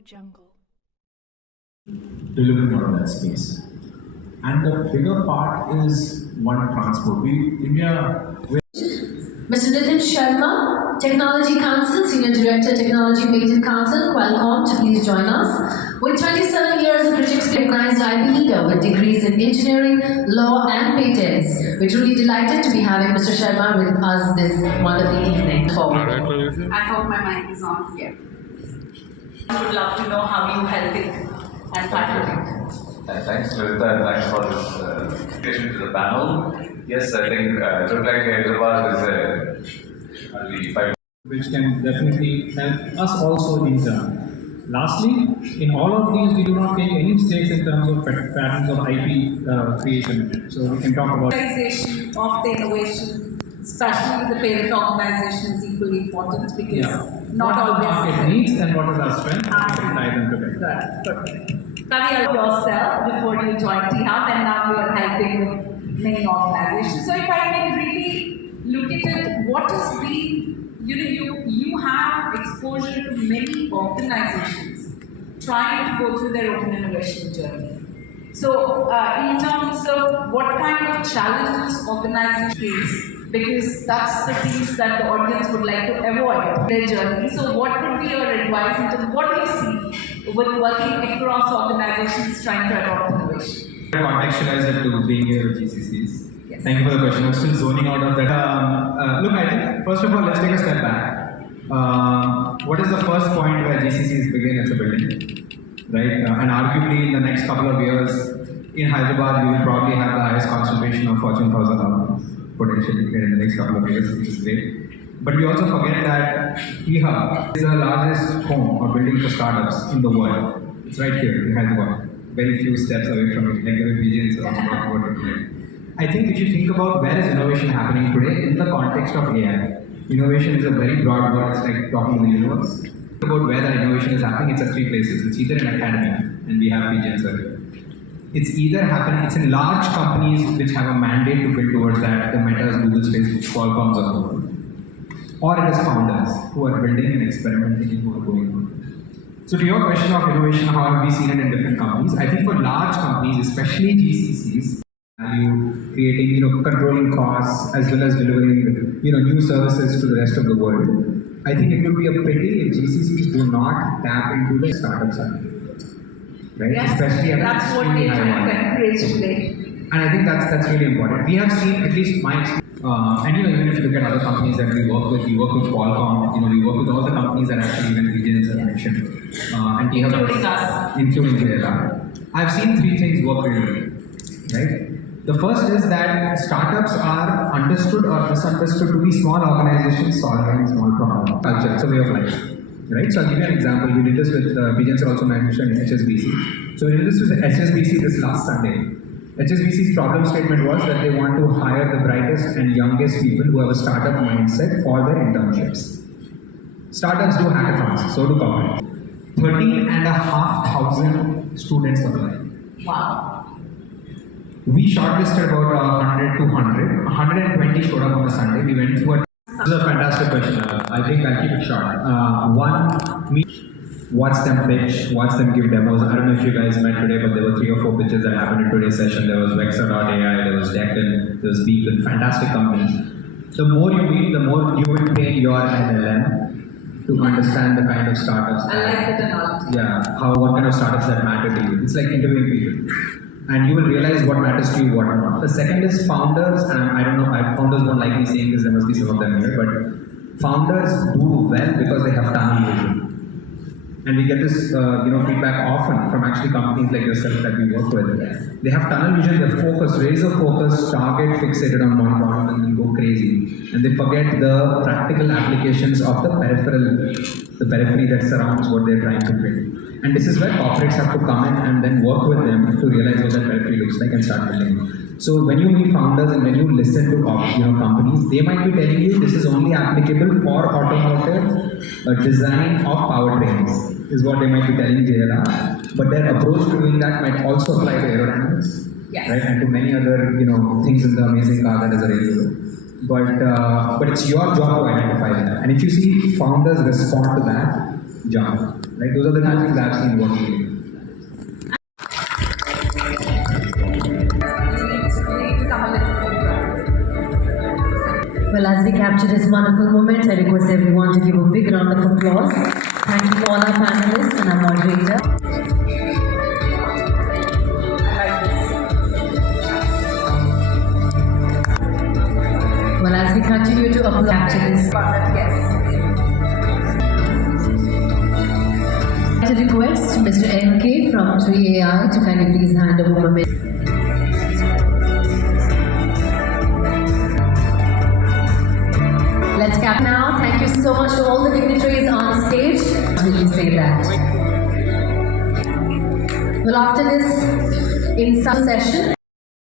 jungle. Delivering out of that space. And the bigger part is one transport. Mr. Nitin Sharma, Technology Council, Senior Director, Technology Patent Council, Qualcomm, to please join us. With 27 years of rich experience, recognized IP leader with degrees in engineering, law, and patents. We're truly delighted to be having Mr. Sharma with us this wonderful evening. I hope my mic is on here. I would love to know how you help it and partner it. Thanks, Lita, and thanks for this invitation to the panel. Yes, I think just like Hyderabad is only 5. Which can definitely help us also in turn. Lastly, in all of these, we do not take any stakes in terms of patterns of IP creation. So we can talk about Organization of the innovation, especially the parent organization, is equally important because not all the market needs and what is our strength, we can tie them together. Right, perfect. Study yourself before you joined T-Hub, and now you are helping with many organizations. So if I can really look at it, what is the you have exposure to many organizations trying to go through their open innovation journey. So, in terms of what kind of challenges organizations face, because that's the things that the audience would like to avoid their journey. So, what would be your advice in terms of what do you see with working across organizations trying to adopt innovation? Contextualize it to being here at GCCs. Yes. Thank you for the question. I'm still zoning out of that. Look, I think first of all, let's take a step back. What is the first point where GCCs begin? It's a building, right? And arguably, in the next couple of years, in Hyderabad, we will probably have the highest concentration of Fortune 1000 companies potentially in the next couple of years, which is great. But we also forget that T-Hub is the largest home or building for startups in the world. It's right here in Hyderabad, very few steps away from it, like the regions are also talking about it today. I think if you think about where is innovation happening today in the context of AI, innovation is a very broad word, it's like talking to the universe. About where that innovation is happening, it's at three places. It's either in academia, and we have PGNs earlier. It's either happening, it's in large companies which have a mandate to build towards that, the Metas, Google's, Facebook, Qualcomm's of the world. Or it is founders who are building and experimenting and who are going on. So to your question of innovation, how have we seen it in different companies? I think for large companies, especially GCCs, value creating, controlling costs as well as delivering, new services to the rest of the world. I think it will be a pity if GCCs do not tap into the startup side, right? Yes, especially at that's what we're trying to encourage today. And I think that's really important. We have seen, at least my experience, and even if you look at other companies that we work with Qualcomm, we work with all the companies that actually even regions are mentioned, and we have Including us. Including JLR. I've seen three things work really well, right? The first is that startups are understood or misunderstood to be small organizations solving small problems. Culture, it's a way of life, right? So I'll give you an example. We did this with PGNs also mentioned HSBC. So we did this with HSBC this last Sunday. HSBC's problem statement was that they want to hire the brightest and youngest people who have a startup mindset for their internships. Startups do hackathons, so do companies. 13,500 students apply. Wow. We shortlisted about 100 to 100. 120 showed up on a Sunday. We went through This is a fantastic question. I think I'll keep it short. Watch them pitch, watch them give demos. I don't know if you guys met today, but there were 3 or 4 pitches that happened in today's session. There was Vexa.ai, there was Deccan, there was Beacon, fantastic companies. The more you meet, the more you will train your LLM to understand the kind of startups. I like that analogy. Yeah, what kind of startups that matter to you. It's like interviewing people. And you will realize what matters to you, what not. The second is founders, and I don't know, founders won't like me saying this, there must be some of them here, but founders do well because they have tunnel vision. And we get this feedback often from actually companies like yourself that we work with. They have tunnel vision, they focus, razor focus, target fixated on one problem and then go crazy. And they forget the practical applications of the periphery that surrounds what they're trying to build. And this is where corporates have to come in and then work with them to realize what that periphery looks like and start building. So when you meet founders and when you listen to companies, they might be telling you this is only applicable for automotive design of powertrains, is what they might be telling JLR. But their approach to doing that might also apply to aerodynamics, yes, right, and to many other things in the amazing car that is a radio. But it's your job to identify that. And if you see founders respond to that, jump. Right? Those are the two things I've seen working. Well, as we capture this wonderful moment, I request everyone to give a big round of applause. Thank you to all our panelists and our moderator. Well, as we continue to capture this, to request Mr. MK from 3AI to kindly please hand over the Let's cap now. Thank you so much to all the dignitaries on stage. Will you say that? Well, after this in some session,